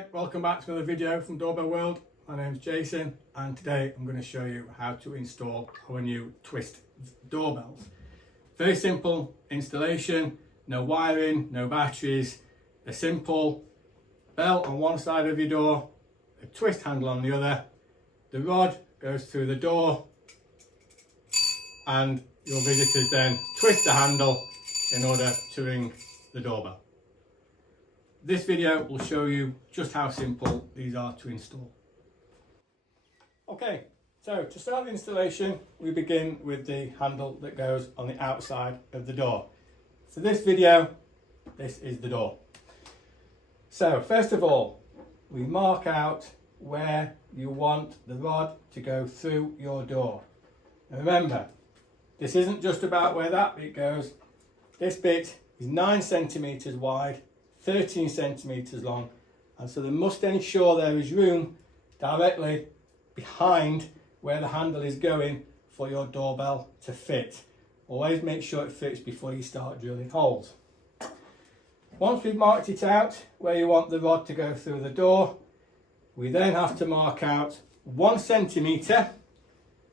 Hi, welcome back to another video from Doorbell World. My name's Jason and today I'm going to show you how to install our new Twist doorbells. Very simple installation, no wiring, no batteries, a simple bell on one side of your door, a twist handle on the other. The rod goes through the door and your visitors then twist the handle in order to ring the doorbell. This video will show you just how simple these are to install. Okay, so to start the installation, we begin with the handle that goes on the outside of the door. For this video, this is the door. So first of all, we mark out where you want the rod to go through your door. Now remember, this isn't just about where that bit goes. This bit is 9 centimeters wide, 13 centimeters long, and so they must ensure there is room directly behind where the handle is going for your doorbell to fit. Always make sure it fits before you start drilling holes. Once we've marked it out where you want the rod to go through the door, we then have to mark out 1 centimeter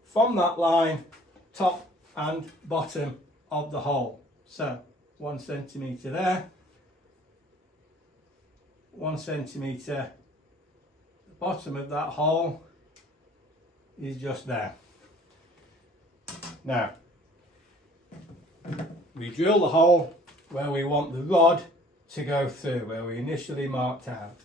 from that line, top and bottom of the hole. So 1 centimeter there, 1 centimetre, the bottom of that hole is just there. Now, we drill the hole where we want the rod to go through, where we initially marked out.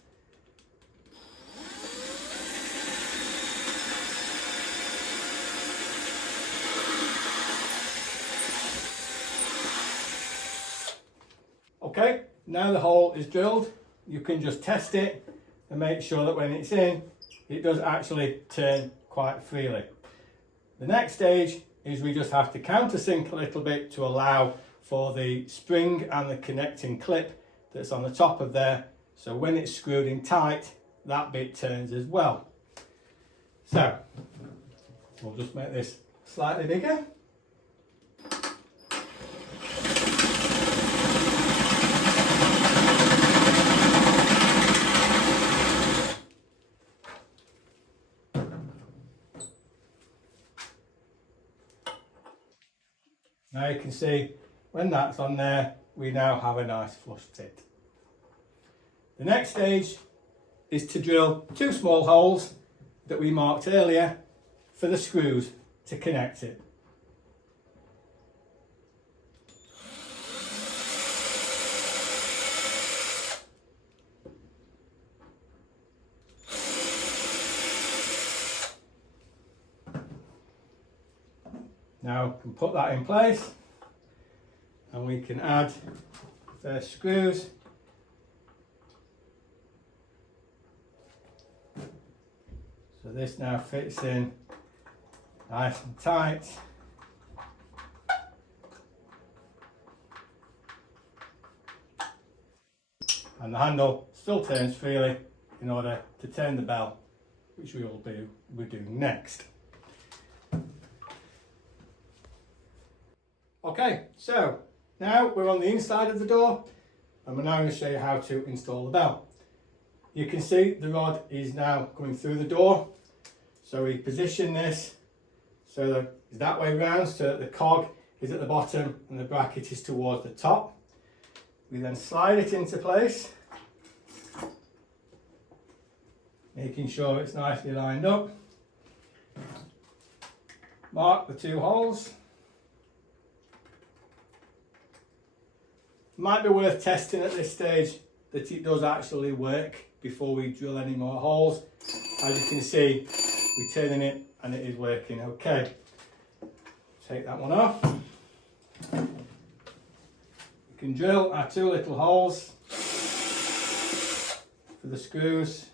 Okay, now the hole is drilled. You can just test it and make sure that when it's in, it does actually turn quite freely. The next stage is we just have to countersink a little bit to allow for the spring and the connecting clip that's on the top of there. So when it's screwed in tight, that bit turns as well. So we'll just make this slightly bigger. Now you can see when that's on there, we now have a nice flush fit. The next stage is to drill 2 small holes that we marked earlier for the screws to connect it. Now we can put that in place and we can add the screws. So this now fits in nice and tight. And the handle still turns freely in order to turn the bell, which we're doing next. Okay, so now we're on the inside of the door and we're now going to show you how to install the bell. You can see the rod is now coming through the door. So we position this so that it's that way round, so that the cog is at the bottom and the bracket is towards the top. We then slide it into place, making sure it's nicely lined up. Mark the 2 holes. Might be worth testing at this stage that it does actually work before we drill any more holes. As you can see, we're turning it and it is working okay. Take that one off. We can drill our 2 little holes for the screws.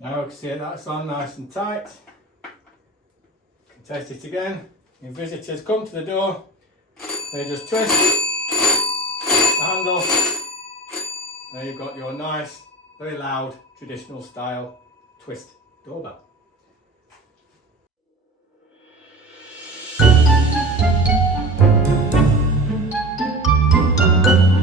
Now we can see that's on nice and tight. You can test it again. When visitors come to the door, they just twist the handle. There you've got your nice, very loud, traditional style twist doorbell.